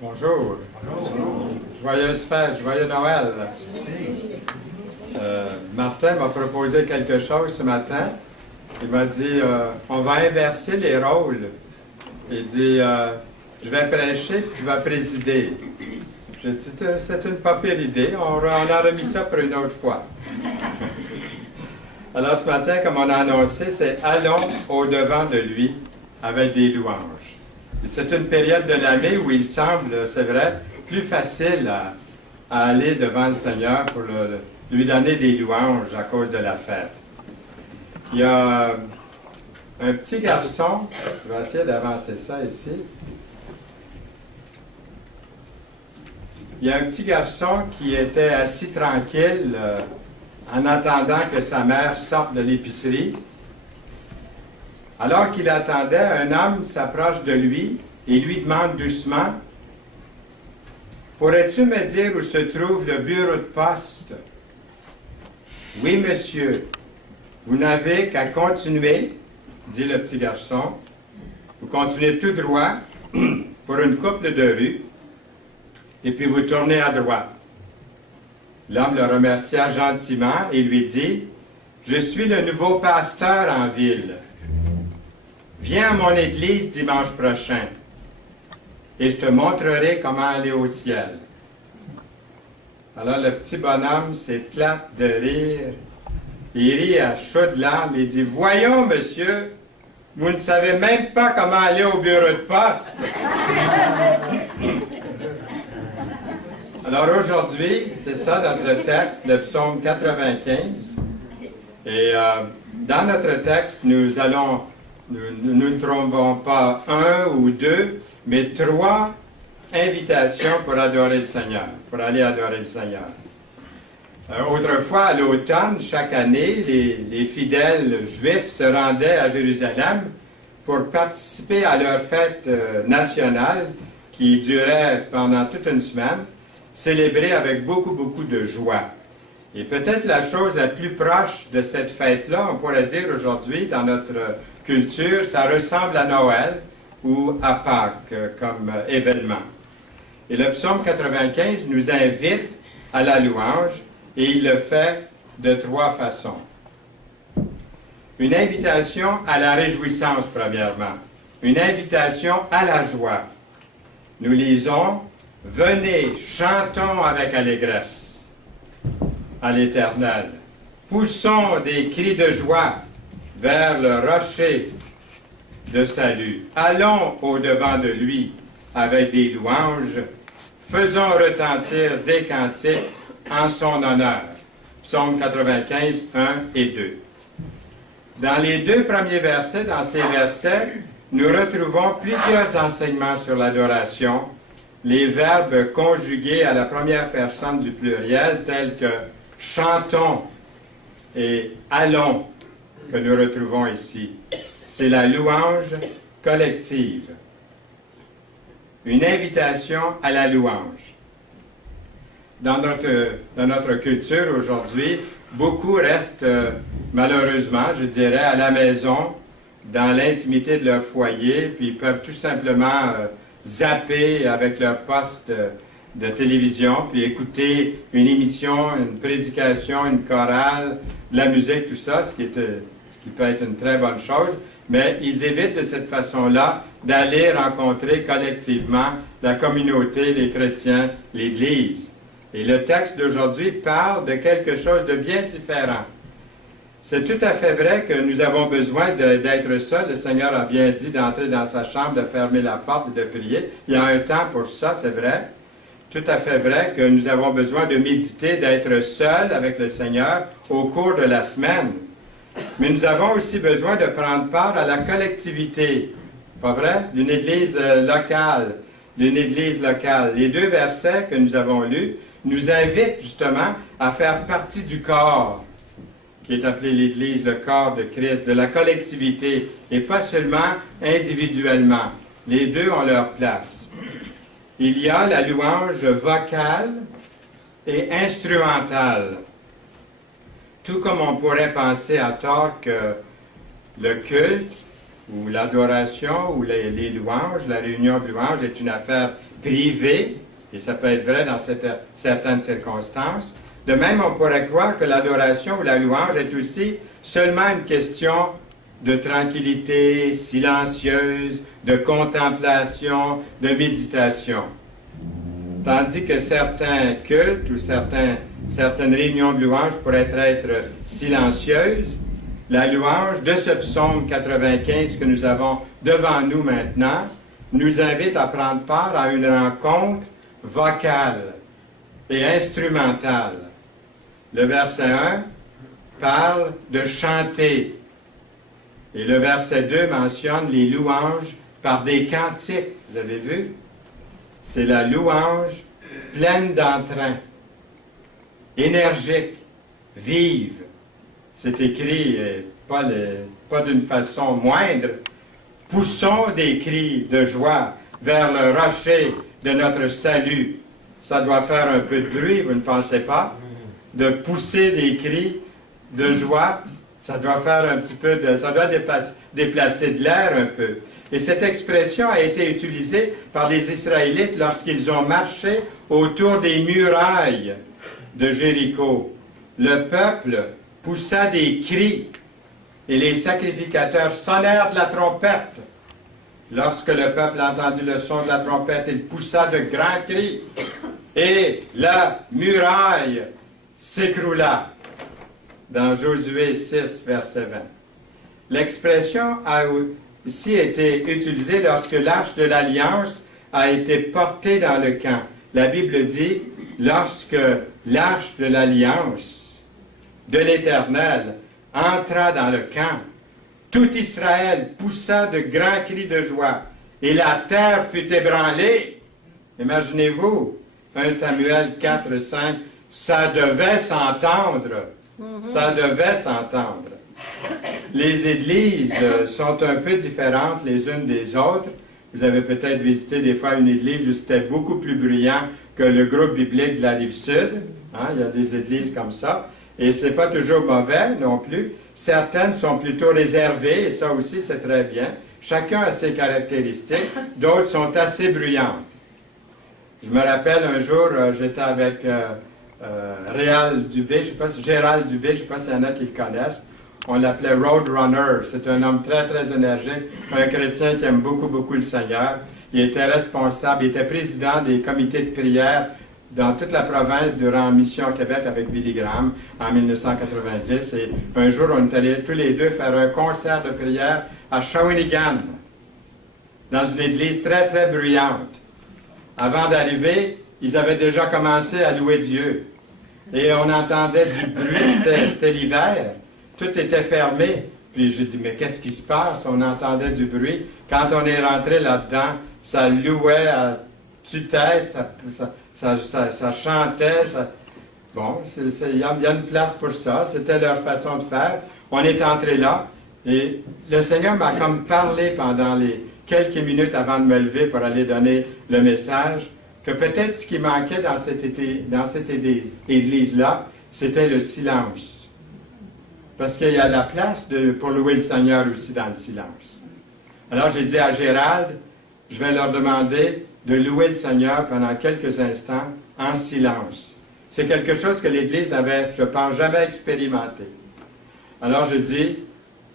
Bonjour. Joyeuse fête, joyeux Noël. Martin m'a proposé quelque chose ce matin. Il m'a dit, on va inverser les rôles. Il dit, je vais prêcher, puis tu vas présider. J'ai dit, c'est une pas pire idée. On a remis ça pour une autre fois. Alors ce matin, comme on a annoncé, c'est « Allons au-devant de lui avec des louanges ». C'est une période de l'année où il semble, c'est vrai, plus facile à aller devant le Seigneur pour lui donner des louanges à cause de la fête. Il y a un petit garçon, je vais essayer d'avancer ça ici. Il y a un petit garçon qui était assis tranquille en attendant que sa mère sorte de l'épicerie. Alors qu'il attendait, un homme s'approche de lui et lui demande doucement, « Pourrais-tu me dire où se trouve le bureau de poste? »« Oui, monsieur. Vous n'avez qu'à continuer, dit le petit garçon. Vous continuez tout droit pour une couple de rues, et puis vous tournez à droite. » L'homme le remercia gentiment et lui dit, « Je suis le nouveau pasteur en ville. Viens à mon église dimanche prochain et je te montrerai comment aller au ciel. » Alors le petit bonhomme s'éclate de rire. Il rit à chaudes larmes et dit, « Voyons, monsieur, vous ne savez même pas comment aller au bureau de poste. » Alors aujourd'hui, c'est ça notre texte, le psaume 95. Et dans notre texte, nous ne trouvons pas un ou deux, mais 3 invitations pour adorer le Seigneur, pour aller adorer le Seigneur. Autrefois, à l'automne, chaque année, les fidèles juifs se rendaient à Jérusalem pour participer à leur fête nationale qui durait pendant toute une semaine, célébrée avec beaucoup de joie. Et peut-être la chose la plus proche de cette fête-là, on pourrait dire aujourd'hui, dans notre culture, ça ressemble à Noël ou à Pâques comme événement. Et le psaume 95 nous invite à la louange et il le fait de 3 façons. Une invitation à la réjouissance, premièrement. Une invitation à la joie. Nous lisons « Venez, chantons avec allégresse à l'Éternel. Poussons des cris de joie vers le rocher de salut. Allons au-devant de lui avec des louanges. Faisons retentir des cantiques en son honneur. » Psaume 95, 1 et 2. Dans les 2 premiers versets, dans ces versets, nous retrouvons plusieurs enseignements sur l'adoration, les verbes conjugués à la première personne du pluriel, tels que « chantons » et « allons » que nous retrouvons ici. C'est la louange collective. Une invitation à la louange. Dans notre culture aujourd'hui, beaucoup restent, malheureusement, je dirais, à la maison, dans l'intimité de leur foyer, puis ils peuvent tout simplement zapper avec leur poste de télévision, puis écouter une émission, une prédication, une chorale, de la musique, tout ça, ce qui peut être une très bonne chose, mais ils évitent de cette façon-là d'aller rencontrer collectivement la communauté, les chrétiens, l'Église. Et le texte d'aujourd'hui parle de quelque chose de bien différent. C'est tout à fait vrai que nous avons besoin d'être seuls. Le Seigneur a bien dit d'entrer dans sa chambre, de fermer la porte et de prier. Il y a un temps pour ça, c'est vrai. Tout à fait vrai que nous avons besoin de méditer, d'être seuls avec le Seigneur au cours de la semaine. Mais nous avons aussi besoin de prendre part à la collectivité, pas vrai? D'une église locale, Les 2 versets que nous avons lus nous invitent justement à faire partie du corps, qui est appelé l'Église, le corps de Christ, de la collectivité, et pas seulement individuellement. Les 2 ont leur place. Il y a la louange vocale et instrumentale. Tout comme on pourrait penser à tort que le culte où l'adoration ou les louanges, la réunion de louanges est une affaire privée, et ça peut être vrai dans certaines circonstances. De même, on pourrait croire que l'adoration ou la louange est aussi seulement une question de tranquillité silencieuse, de contemplation, de méditation. Tandis que certains cultes ou certaines réunions de louange pourraient être silencieuses, la louange de ce psaume 95 que nous avons devant nous maintenant nous invite à prendre part à une rencontre vocale et instrumentale. Le verset 1 parle de chanter et le verset 2 mentionne les louanges par des cantiques. Vous avez vu? C'est la louange pleine d'entrain, énergique, vive. C'est écrit, pas d'une façon moindre, « Poussons des cris de joie vers le rocher de notre salut. » Ça doit faire un peu de bruit, vous ne pensez pas? De pousser des cris de joie, ça doit faire un petit peu de... ça doit déplacer de l'air un peu. Et cette expression a été utilisée par les Israélites lorsqu'ils ont marché autour des murailles de Jéricho. Le peuple poussa des cris et les sacrificateurs sonnèrent de la trompette. Lorsque le peuple a entendu le son de la trompette, il poussa de grands cris et la muraille s'écroula. Dans Josué 6, verset 20. L'expression a ici été utilisée lorsque l'arche de l'Alliance a été portée dans le camp. La Bible dit, lorsque l'arche de l'Alliance de l'Éternel entra dans le camp, tout Israël poussa de grands cris de joie, et la terre fut ébranlée. Imaginez-vous, 1 Samuel 4, 5, ça devait s'entendre. Ça devait s'entendre. Les églises sont un peu différentes les unes des autres. Vous avez peut-être visité des fois une église où c'était beaucoup plus bruyant que le groupe biblique de la Rive-Sud. Hein, il y a des églises comme ça. Et ce n'est pas toujours mauvais non plus. Certaines sont plutôt réservées, et ça aussi c'est très bien. Chacun a ses caractéristiques. D'autres sont assez bruyantes. Je me rappelle un jour, j'étais avec Gérald Dubé, je ne sais pas s'il y en a qui le connaissent. On l'appelait Roadrunner. C'est un homme très, très énergique, un chrétien qui aime beaucoup, beaucoup le Seigneur. Il était responsable, il était président des comités de prière dans toute la province durant Mission Québec avec Billy Graham en 1990. Et un jour, on est allés tous les deux faire un concert de prière à Shawinigan, dans une église très, très bruyante. Avant d'arriver, ils avaient déjà commencé à louer Dieu. Et on entendait du bruit, c'était l'hiver. Tout était fermé. Puis j'ai dit, mais qu'est-ce qui se passe? On entendait du bruit. Quand on est rentré là-dedans, ça louait à tue-tête, ça chantait. Bon, il y a une place pour ça. C'était leur façon de faire. On est entré là. Et le Seigneur m'a comme parlé pendant les quelques minutes avant de me lever pour aller donner le message, que peut-être ce qui manquait dans cette église-là, c'était le silence. Parce qu'il y a la place pour louer le Seigneur aussi dans le silence. Alors j'ai dit à Gérald, je vais leur demander de louer le Seigneur pendant quelques instants en silence. C'est quelque chose que l'Église n'avait, je pense, jamais expérimenté. Alors je dis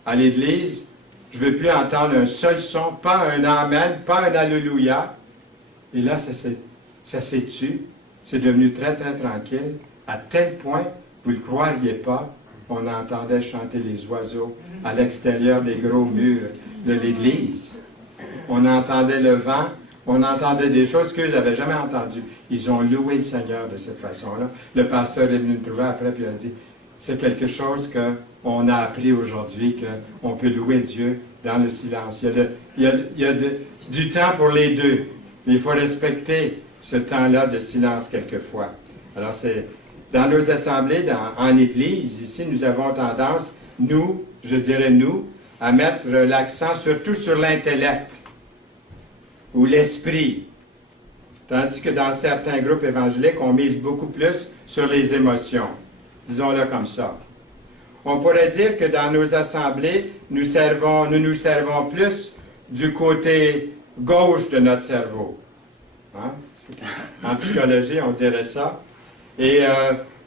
à l'Église, je ne veux plus entendre un seul son, pas un Amen, pas un Alléluia. Et là, ça s'est tu. C'est devenu très, très tranquille, à tel point, vous ne le croiriez pas, on entendait chanter les oiseaux à l'extérieur des gros murs de l'Église. On entendait le vent, on entendait des choses qu'ils n'avaient jamais entendues. Ils ont loué le Seigneur de cette façon-là. Le pasteur est venu me trouver après et il a dit, c'est quelque chose qu'on a appris aujourd'hui, qu'on peut louer Dieu dans le silence. Il y a du temps pour les deux. Mais il faut respecter ce temps-là de silence quelquefois. Alors, c'est dans nos assemblées, en Église, ici, nous avons tendance, nous, je dirais nous, à mettre l'accent surtout sur l'intellect ou l'esprit. Tandis que dans certains groupes évangéliques, on mise beaucoup plus sur les émotions. Disons-le comme ça. On pourrait dire que dans nos assemblées, nous nous servons plus du côté gauche de notre cerveau. Hein? En psychologie, on dirait ça. Et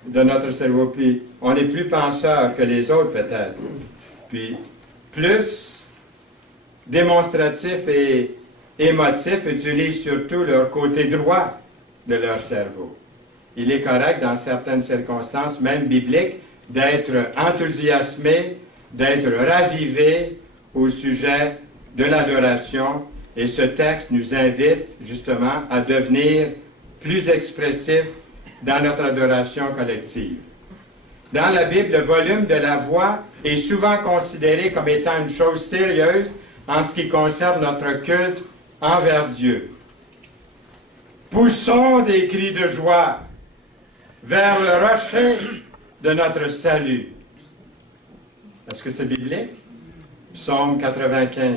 de notre cerveau. Puis, on est plus penseur que les autres, peut-être. Puis, plus démonstratif et émotif utilisent surtout leur côté droit de leur cerveau. Il est correct, dans certaines circonstances, même bibliques, d'être enthousiasmé, d'être ravivé au sujet de l'adoration. Et ce texte nous invite justement à devenir plus expressifs dans notre adoration collective. Dans la Bible, le volume de la voix est souvent considéré comme étant une chose sérieuse en ce qui concerne notre culte envers Dieu. Poussons des cris de joie vers le rocher de notre salut. Est-ce que c'est biblique? Psaume 95,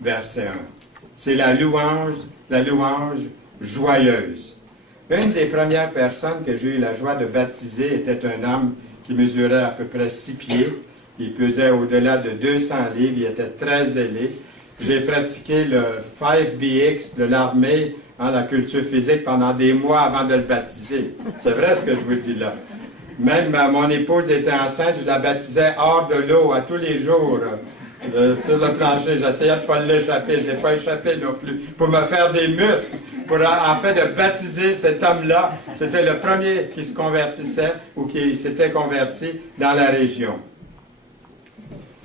verset 1. C'est la louange joyeuse. Une des premières personnes que j'ai eu la joie de baptiser était un homme qui mesurait à peu près 6 pieds. Il pesait au-delà de 200 livres, il était très zélé. J'ai pratiqué le 5BX de l'armée, la culture physique, pendant des mois avant de le baptiser. C'est vrai ce que je vous dis là. Même mon épouse était enceinte, je la baptisais hors de l'eau à tous les jours. Sur le plancher, j'essayais de ne pas l'échapper, je ne l'ai pas échappé non plus, pour me faire des muscles, pour en fait de baptiser cet homme-là. C'était le premier qui se convertissait ou qui s'était converti dans la région.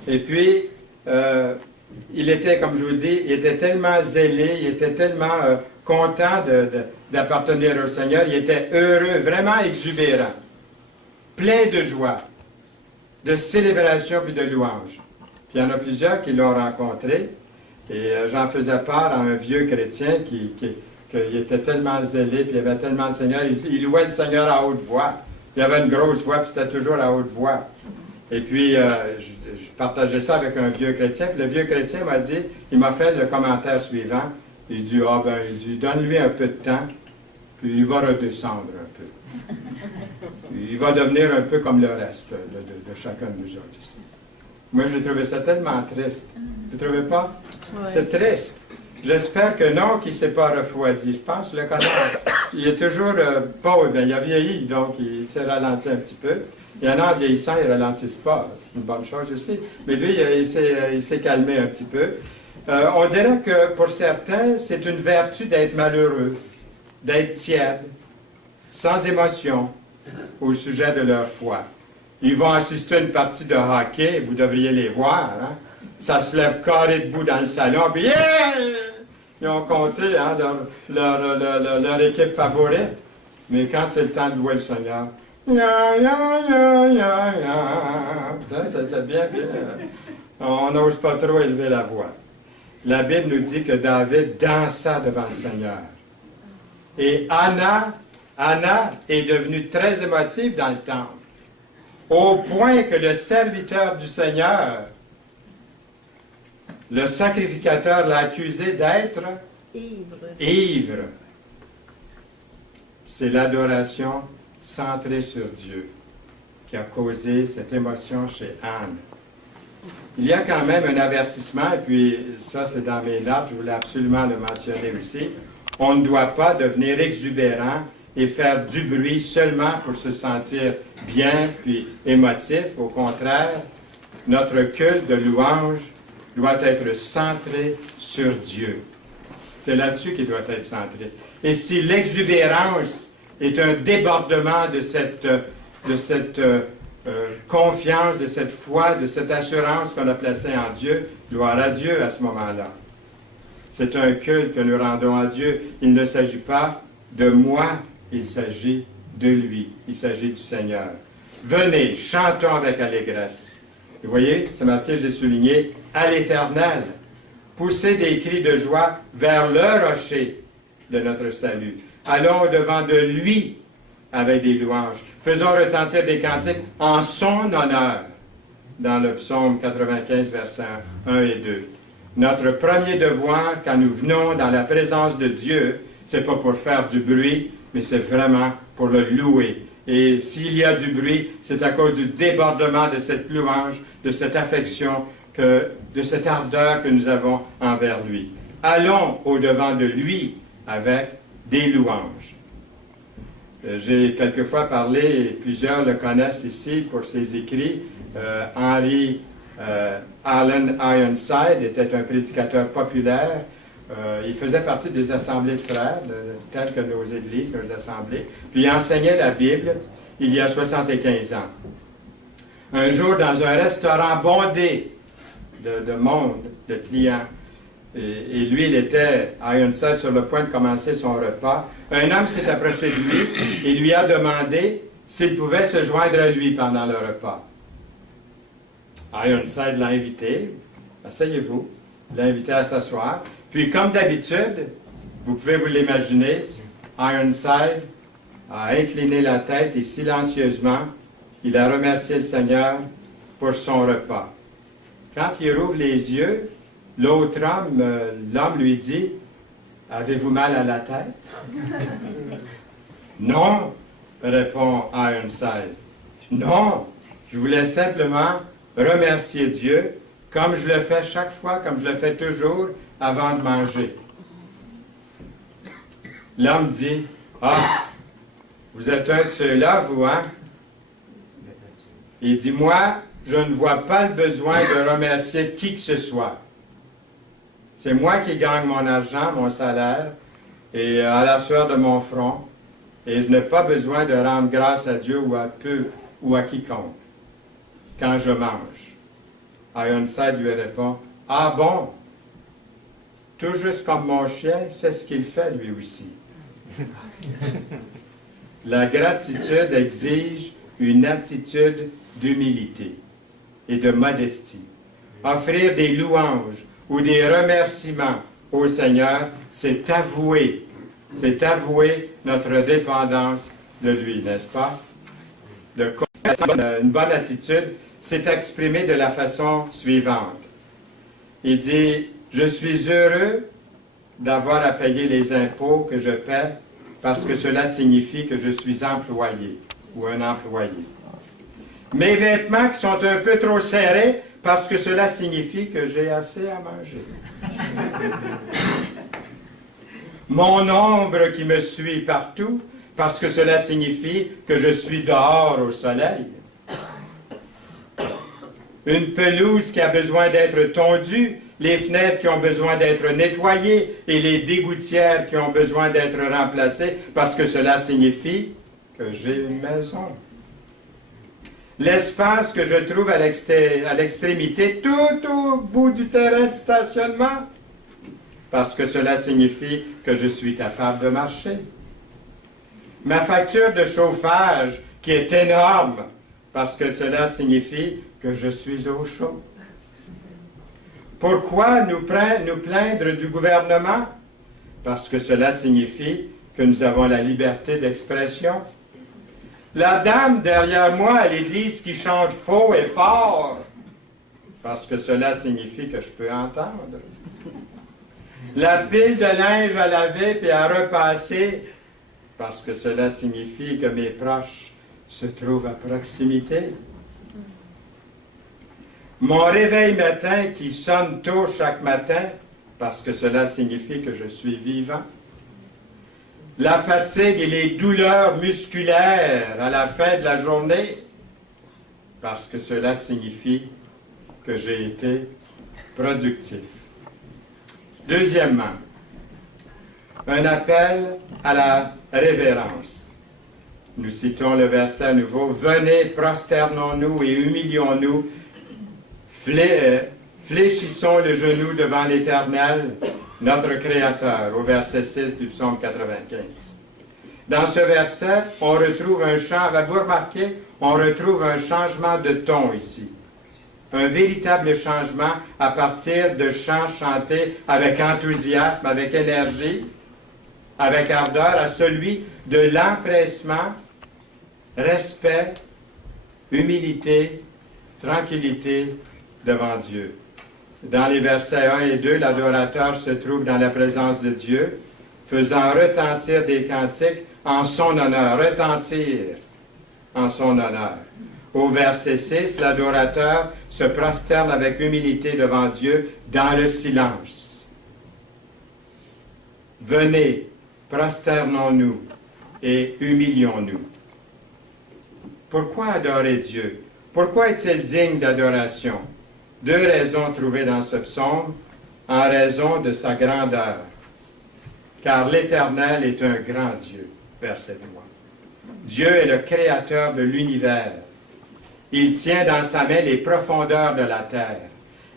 Et puis, il était, comme je vous dis, il était tellement zélé, il était tellement content d'appartenir au Seigneur, il était heureux, vraiment exubérant, plein de joie, de célébration et de louange. Puis il y en a plusieurs qui l'ont rencontré, et j'en faisais part à un vieux chrétien qui était tellement zélé, puis il avait tellement le Seigneur, il louait le Seigneur à haute voix. Il avait une grosse voix, puis c'était toujours à haute voix. Et puis, je partageais ça avec un vieux chrétien, puis le vieux chrétien m'a dit, il m'a fait le commentaire suivant, il dit, donne-lui un peu de temps, puis il va redescendre un peu. Il va devenir un peu comme le reste de chacun de nous autres ici. Moi, j'ai trouvé ça tellement triste. Vous ne trouvez pas? Ouais. C'est triste. J'espère que non, qu'il ne s'est pas refroidi. Je pense que le connard, il est toujours pauvre. Bien, il a vieilli, donc il s'est ralenti un petit peu. Il y en a en vieillissant, ils ne ralentissent pas. C'est une bonne chose aussi. Mais lui, il s'est calmé un petit peu. On dirait que pour certains, c'est une vertu d'être malheureux, d'être tiède, sans émotion au sujet de leur foi. Ils vont assister à une partie de hockey, vous devriez les voir. Hein? Ça se lève carré debout dans le salon, puis yeah! Ils ont compté leur équipe favorite. Mais quand c'est le temps de louer le Seigneur, ça c'est bien. On n'ose pas trop élever la voix. La Bible nous dit que David dansa devant le Seigneur. Et Anna est devenue très émotive dans le temple, au point que le serviteur du Seigneur, le sacrificateur, l'a accusé d'être ivre. C'est l'adoration centrée sur Dieu qui a causé cette émotion chez Anne. Il y a quand même un avertissement, et puis ça c'est dans mes notes, je voulais absolument le mentionner aussi. On ne doit pas devenir exubérant et faire du bruit seulement pour se sentir bien puis émotif. Au contraire, notre culte de louange doit être centré sur Dieu. C'est là-dessus qu'il doit être centré. Et si l'exubérance est un débordement de cette confiance, de cette foi, de cette assurance qu'on a placée en Dieu, gloire à Dieu à ce moment-là. C'est un culte que nous rendons à Dieu. Il ne s'agit pas de moi, il s'agit de lui. Il s'agit du Seigneur. Venez, chantons avec allégresse. Vous voyez, c'est marqué, j'ai souligné, à l'Éternel. Poussez des cris de joie vers le rocher de notre salut. Allons au-devant de lui avec des louanges. Faisons retentir des cantiques en son honneur. Dans le psaume 95, versets 1 et 2. Notre premier devoir, quand nous venons dans la présence de Dieu, c'est pas pour faire du bruit, mais c'est vraiment pour le louer. Et s'il y a du bruit, c'est à cause du débordement de cette louange, de cette affection, de cette ardeur que nous avons envers lui. Allons au-devant de lui avec des louanges. J'ai quelquefois parlé, et plusieurs le connaissent ici pour ses écrits, Henry Allen Ironside était un prédicateur populaire. Il faisait partie des assemblées de frères, telles que nos églises, nos assemblées. Puis il enseignait la Bible il y a 75 ans. Un jour, dans un restaurant bondé de monde, de clients, et lui, il était à Ironside sur le point de commencer son repas, un homme s'est approché de lui et lui a demandé s'il pouvait se joindre à lui pendant le repas. Ironside l'a invité, asseyez-vous, l'a invité à s'asseoir. Puis, comme d'habitude, vous pouvez vous l'imaginer, Ironside a incliné la tête et silencieusement, il a remercié le Seigneur pour son repas. Quand il rouvre les yeux, l'autre homme, l'homme lui dit, « Avez-vous mal à la tête? » « Non, répond Ironside. « Non, je voulais simplement remercier Dieu, comme je le fais chaque fois, comme je le fais toujours, avant de manger. » L'homme dit, « Ah, vous êtes un de ceux-là, vous, hein? » Il dit, « Moi, je ne vois pas le besoin de remercier qui que ce soit. C'est moi qui gagne mon argent, mon salaire, et à la sueur de mon front, et je n'ai pas besoin de rendre grâce à Dieu ou à peu ou à quiconque quand je mange. » Ironside lui répond, « Ah bon? Tout juste comme mon chien, c'est ce qu'il fait lui aussi. » La gratitude exige une attitude d'humilité et de modestie. Offrir des louanges ou des remerciements au Seigneur, c'est avouer notre dépendance de lui, n'est-ce pas? Une bonne attitude, c'est exprimé de la façon suivante. Il dit, « Je suis heureux d'avoir à payer les impôts que je paie parce que cela signifie que je suis employé ou un employé. Mes vêtements qui sont un peu trop serrés parce que cela signifie que j'ai assez à manger. Mon ombre qui me suit partout parce que cela signifie que je suis dehors au soleil. Une pelouse qui a besoin d'être tondue, les fenêtres qui ont besoin d'être nettoyées et les dégouttières qui ont besoin d'être remplacées parce que cela signifie que j'ai une maison. L'espace que je trouve à l'extrémité, tout au bout du terrain de stationnement, parce que cela signifie que je suis capable de marcher. Ma facture de chauffage qui est énorme, parce que cela signifie que je suis au chaud. Pourquoi nous plaindre du gouvernement? Parce que cela signifie que nous avons la liberté d'expression. La dame derrière moi à l'église qui chante faux et fort, parce que cela signifie que je peux entendre. La pile de linge à laver et à repasser, parce que cela signifie que mes proches se trouvent à proximité. Mon réveil matin qui sonne tôt chaque matin, parce que cela signifie que je suis vivant. La fatigue et les douleurs musculaires à la fin de la journée, parce que cela signifie que j'ai été productif. Deuxièmement, un appel à la révérence. Nous citons le verset à nouveau. « Venez, prosternons-nous et humilions-nous, fléchissons le genou devant l'Éternel, notre Créateur », au verset 6 du psaume 95. Dans ce verset, on retrouve un chant, avez-vous remarqué, on retrouve un changement de ton ici. Un véritable changement à partir de chants chantés avec enthousiasme, avec énergie, avec ardeur, à celui de l'empressement, respect, humilité, tranquillité devant Dieu. Dans les versets 1 et 2, l'adorateur se trouve dans la présence de Dieu, faisant retentir des cantiques en son honneur. Retentir, en son honneur. Au verset 6, l'adorateur se prosterne avec humilité devant Dieu dans le silence. Venez, prosternons-nous et humilions-nous. Pourquoi adorer Dieu? Pourquoi est-il digne d'adoration? Deux raisons trouvées dans ce psaume, en raison de sa grandeur. Car l'Éternel est un grand Dieu, verset 3. Dieu est le créateur de l'univers. Il tient dans sa main les profondeurs de la terre.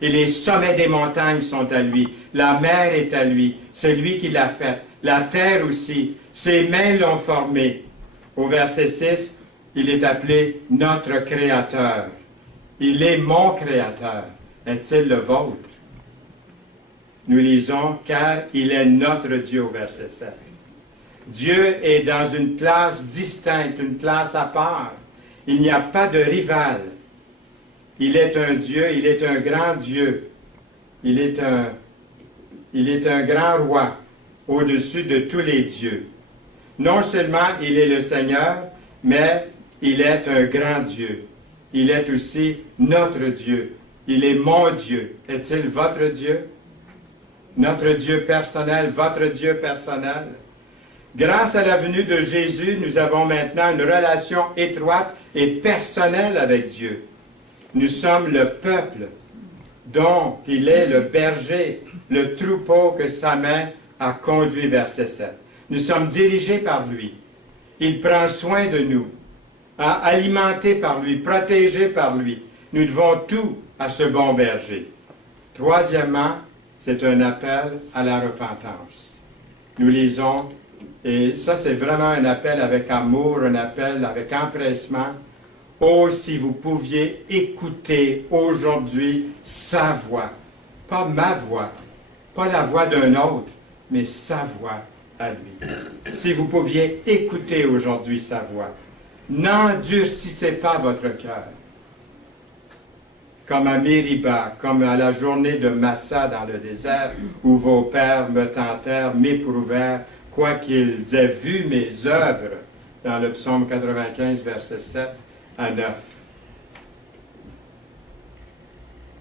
Et les sommets des montagnes sont à lui. La mer est à lui. C'est lui qui l'a faite. La terre aussi. Ses mains l'ont formée. Au verset 6, il est appelé notre Créateur. Il est mon Créateur. Est-il le vôtre? Nous lisons, car il est notre Dieu au verset 7. Dieu est dans une classe distincte, une classe à part. Il n'y a pas de rival. Il est un Dieu, il est un grand Dieu. Il est un grand roi au-dessus de tous les dieux. Non seulement il est le Seigneur, mais il est un grand Dieu. Il est aussi notre Dieu. Il est mon Dieu. Est-il votre Dieu? Notre Dieu personnel, votre Dieu personnel. Grâce à la venue de Jésus, nous avons maintenant une relation étroite et personnelle avec Dieu. Nous sommes le peuple dont il est le berger, le troupeau que sa main a conduit, verset 7. Nous sommes dirigés par lui. Il prend soin de nous, alimentés par lui, protégés par lui. Nous devons tout à ce bon berger. Troisièmement, c'est un appel à la repentance. Nous lisons, et ça c'est vraiment un appel avec amour, un appel avec empressement. Oh, si vous pouviez écouter aujourd'hui sa voix, pas ma voix, pas la voix d'un autre, mais sa voix à lui. Si vous pouviez écouter aujourd'hui sa voix, n'endurcissez pas votre cœur. Comme à Mériba, comme à la journée de Massa dans le désert, où vos pères me tentèrent, m'éprouvèrent, quoiqu'ils aient vu mes œuvres, dans le psaume 95, versets 7 à 9.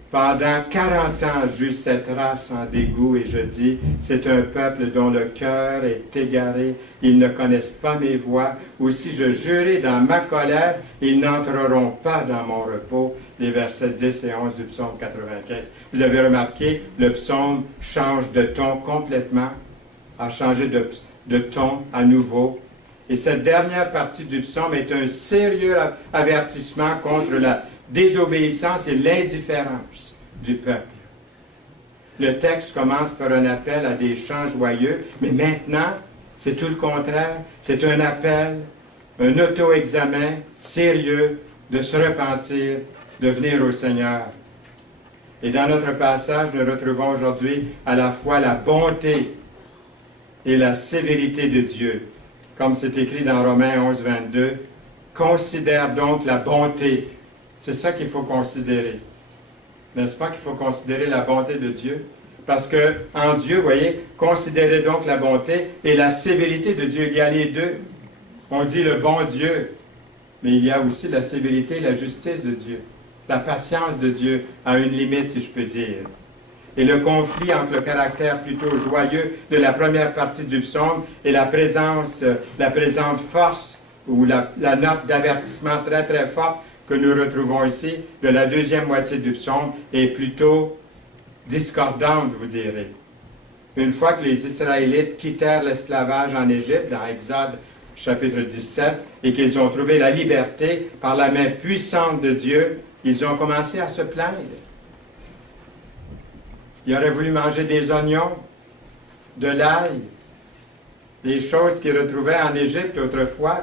Pendant 40 ans, j'eus cette race en dégoût, et je dis, c'est un peuple dont le cœur est égaré, ils ne connaissent pas mes voies. Aussi je jurai dans ma colère, ils n'entreront pas dans mon repos. Les versets 10 et 11 du psaume 95. Vous avez remarqué, le psaume change de ton complètement, a changé de ton à nouveau. Et cette dernière partie du psaume est un sérieux avertissement contre la désobéissance et l'indifférence du peuple. Le texte commence par un appel à des chants joyeux, mais maintenant, c'est tout le contraire. C'est un appel, un auto-examen sérieux de se repentir, de venir au Seigneur. Et dans notre passage, nous retrouvons aujourd'hui à la fois la bonté et la sévérité de Dieu. Comme c'est écrit dans Romains 11, 22, « Considère donc la bonté ». C'est ça qu'il faut considérer. N'est-ce pas qu'il faut considérer la bonté de Dieu? Parce que en Dieu, vous voyez, considérez donc la bonté et la sévérité de Dieu. Il y a les deux. On dit le bon Dieu, mais il y a aussi la sévérité et la justice de Dieu. La patience de Dieu a une limite, si je peux dire. Et le conflit entre le caractère plutôt joyeux de la première partie du psaume et la présente force ou la note d'avertissement très très forte que nous retrouvons ici de la deuxième moitié du psaume est plutôt discordante, vous direz. Une fois que les Israélites quittèrent l'esclavage en Égypte, dans Exode chapitre 17, et qu'ils ont trouvé la liberté par la main puissante de Dieu, ils ont commencé à se plaindre. Ils auraient voulu manger des oignons, de l'ail, des choses qu'ils retrouvaient en Égypte autrefois.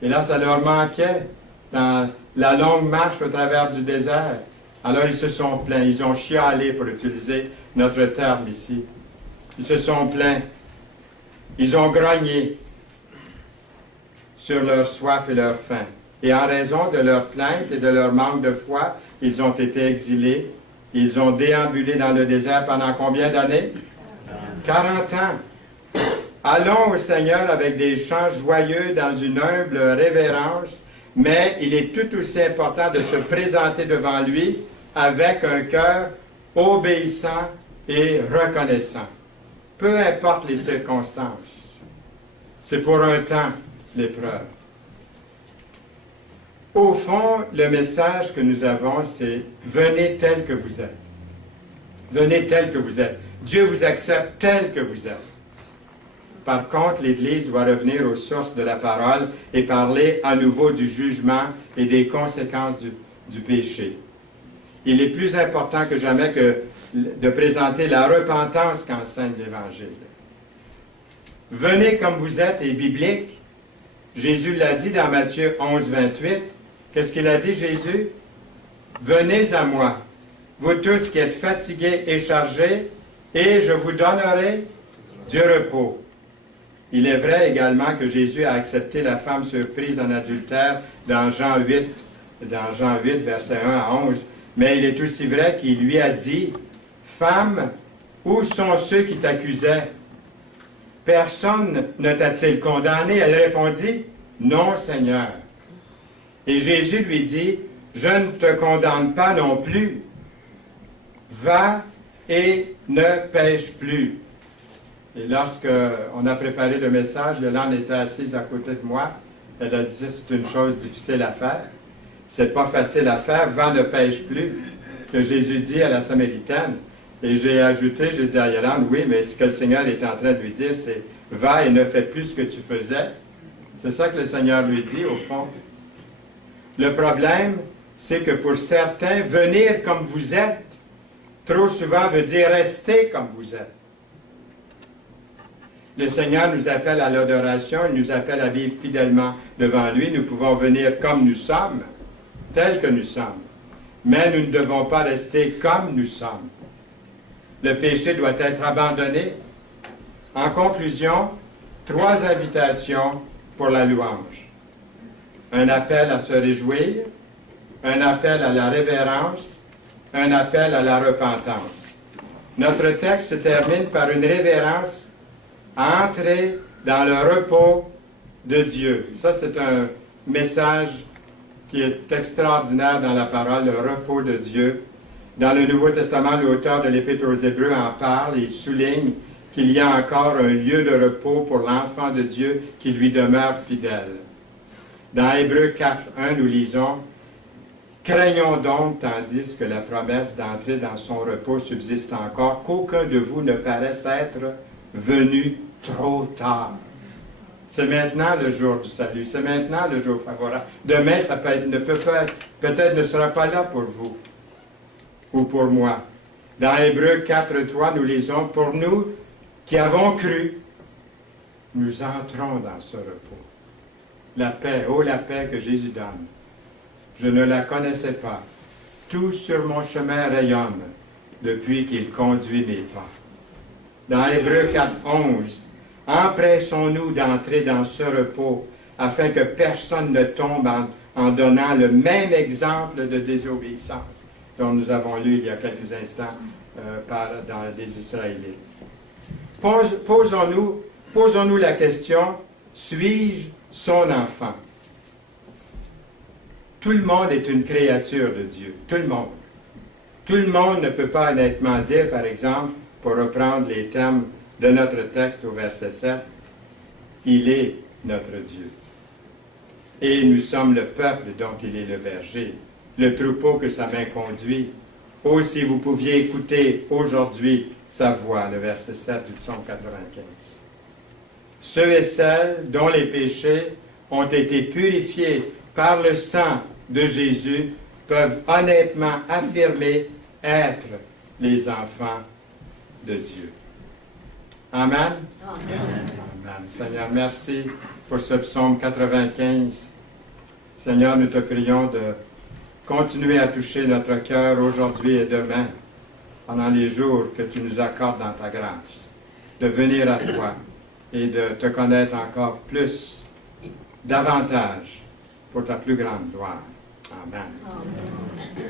Et là, ça leur manquait dans la longue marche au travers du désert. Alors ils se sont plaints, ils ont chialé, pour utiliser notre terme ici. Ils se sont plaints, ils ont grogné sur leur soif et leur faim. Et en raison de leur plainte et de leur manque de foi, ils ont été exilés. Ils ont déambulé dans le désert pendant combien d'années? 40 ans. Allons au Seigneur avec des chants joyeux dans une humble révérence, mais il est tout aussi important de se présenter devant lui avec un cœur obéissant et reconnaissant. Peu importe les circonstances. C'est pour un temps, l'épreuve. Au fond, le message que nous avons, c'est « Venez tel que vous êtes. Venez tel que vous êtes. Dieu vous accepte tel que vous êtes. » Par contre, l'Église doit revenir aux sources de la parole et parler à nouveau du jugement et des conséquences du péché. Il est plus important que jamais de présenter la repentance qu'enseigne l'Évangile. « Venez comme vous êtes » est biblique. Jésus l'a dit dans Matthieu 11, 28. Qu'est-ce qu'il a dit, Jésus? « Venez à moi, vous tous qui êtes fatigués et chargés, et je vous donnerai du repos. » Il est vrai également que Jésus a accepté la femme surprise en adultère dans Jean 8, versets 1 à 11. Mais il est aussi vrai qu'il lui a dit, « Femme, où sont ceux qui t'accusaient? Personne ne t'a-t-il condamné? » Elle répondit, « Non, Seigneur. » Et Jésus lui dit, « Je ne te condamne pas non plus. Va et ne pêche plus. » Et lorsqu'on a préparé le message, Yolande était assise à côté de moi. Elle a dit, c'est une chose difficile à faire. C'est pas facile à faire, va, ne pêche plus, que Jésus dit à la Samaritaine. Et j'ai ajouté, j'ai dit à Yolande, oui, mais ce que le Seigneur est en train de lui dire, c'est, va et ne fais plus ce que tu faisais. C'est ça que le Seigneur lui dit, au fond. Le problème, c'est que pour certains, venir comme vous êtes, trop souvent veut dire rester comme vous êtes. Le Seigneur nous appelle à l'adoration, il nous appelle à vivre fidèlement devant lui. Nous pouvons venir comme nous sommes, tels que nous sommes. Mais nous ne devons pas rester comme nous sommes. Le péché doit être abandonné. En conclusion, 3 invitations pour la louange. Un appel à se réjouir, un appel à la révérence, un appel à la repentance. Notre texte se termine par une révérence à entrer dans le repos de Dieu. Ça, c'est un message qui est extraordinaire dans la parole, le repos de Dieu. Dans le Nouveau Testament, l'auteur de l'Épître aux Hébreux en parle et souligne qu'il y a encore un lieu de repos pour l'enfant de Dieu qui lui demeure fidèle. Dans Hébreux 4.1, nous lisons « Craignons donc, tandis que la promesse d'entrer dans son repos subsiste encore, qu'aucun de vous ne paraisse être venu trop tard. » C'est maintenant le jour du salut, c'est maintenant le jour favorable. Demain, ça peut-être ne sera pas là pour vous ou pour moi. Dans Hébreux 4.3, nous lisons « Pour nous qui avons cru, nous entrons dans ce repos. » La paix, oh la paix que Jésus donne. Je ne la connaissais pas. Tout sur mon chemin rayonne depuis qu'il conduit mes pas. Dans Hébreux 4.11, empressons-nous d'entrer dans ce repos afin que personne ne tombe en donnant le même exemple de désobéissance dont nous avons lu il y a quelques instants dans les Israélites. Posons-nous la question, suis-je son enfant? Tout le monde est une créature de Dieu. Tout le monde. Tout le monde ne peut pas honnêtement dire, par exemple, pour reprendre les termes de notre texte au verset 7, « Il est notre Dieu. Et nous sommes le peuple dont il est le berger, le troupeau que sa main conduit. Oh, si vous pouviez écouter aujourd'hui sa voix. » Le verset 7 du psaume 95. Ceux et celles dont les péchés ont été purifiés par le sang de Jésus peuvent honnêtement affirmer être les enfants de Dieu. Amen. Amen. Amen. Seigneur, merci pour ce psaume 95. Seigneur, nous te prions de continuer à toucher notre cœur aujourd'hui et demain, pendant les jours que tu nous accordes dans ta grâce, de venir à toi et de te connaître encore plus, davantage, pour ta plus grande gloire. Amen. Amen.